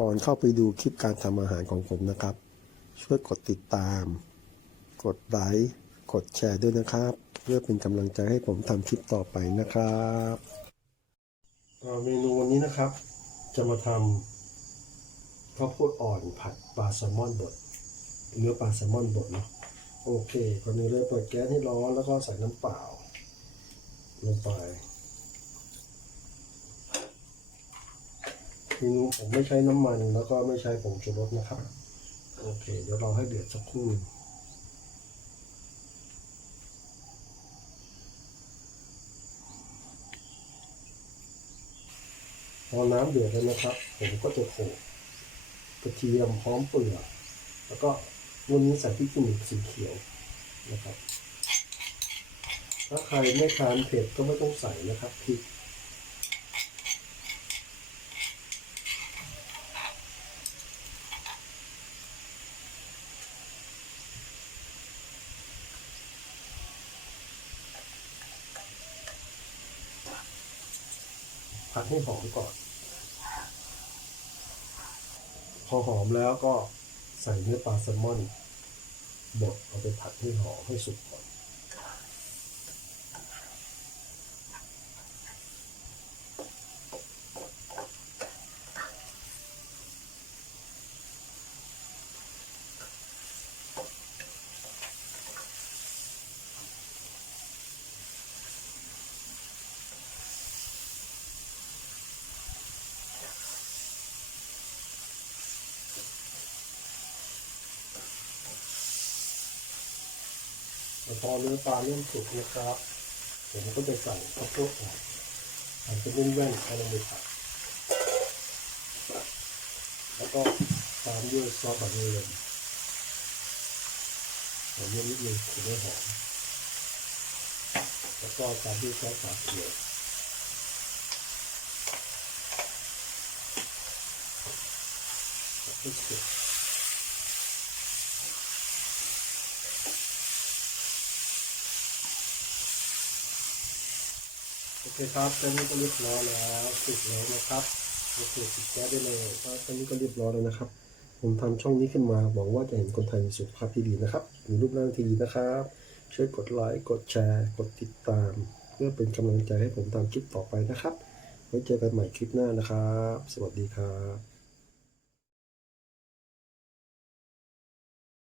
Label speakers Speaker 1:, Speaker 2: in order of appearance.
Speaker 1: ก่อนเข้าไปดูคลิปการทำอาหารของผมนะครับ ช่วยกดติดตาม กดไลค์กดแชร์ด้วยนะครับ เพื่อเป็นกำลังใจให้ผมทำคลิปต่อไปนะครับเมนูวันนี้นะครับ จะมาทำข้าวโพดอ่อนผัดปลาแซลมอนบดเนื้อปลาแซลมอนบดเนาะโอเคก่อนอื่นเลยเปิดแก๊สให้ร้อนแล้วก็ใส่น้ำเปล่าลงไป ทีนี้ผมไม่ใช้น้ำมันแล้วก็ไม่ใช้ผงชูรสนะครับ โอเค เดี๋ยวเราให้เดือดสักครู่พอน้ำเดือดแล้วนะครับ ผมก็จะโขลกกระเทียมพร้อมเปลือกแล้วก็วันนี้ใส่พริกขี้หนูสีเขียวนะครับ ถ้าใครไม่ทานเผ็ดก็ไม่ต้องใส่นะครับพริก ผัดให้หอมก่อน พอหอมแล้วก็ใส่เนื้อปลาแซลมอนบดเอาไปผัดให้หอมให้สุกก่อน พอเนื้อปลาเริ่มสุกนะครับ ผมก็จะใส่ข้าวโพดอ่อนหั่นเป็นแว่นๆเอาลงไปผัดแล้วก็ตามด้วยซอสบะหมี่เลยหอมเยอะนิดนึงจะได้หอมแล้วก็ตามด้วยซอสฝาเขียวแล้วก็เสร็จ โอเคครับตอนนี้ก็เรียบร้อยแล้วสุดแล้วนะครับโอเคติดแก๊สได้เลยก็ตอนนี้ก็เรียบร้อยแล้วนะครับ ผมทำช่องนี้ขึ้นมาหวังว่าจะเห็นคนไทยมีสุขภาพที่ดีนะครับมีรูปร่างที่ดีนะครับช่วยกดไลค์กดแชร์ กดติดตาม เพื่อเป็นกำลังใจให้ผมทำคลิปต่อไปนะครับไว้เจอกันใหม่คลิปหน้านะครับ สวัสดีครับ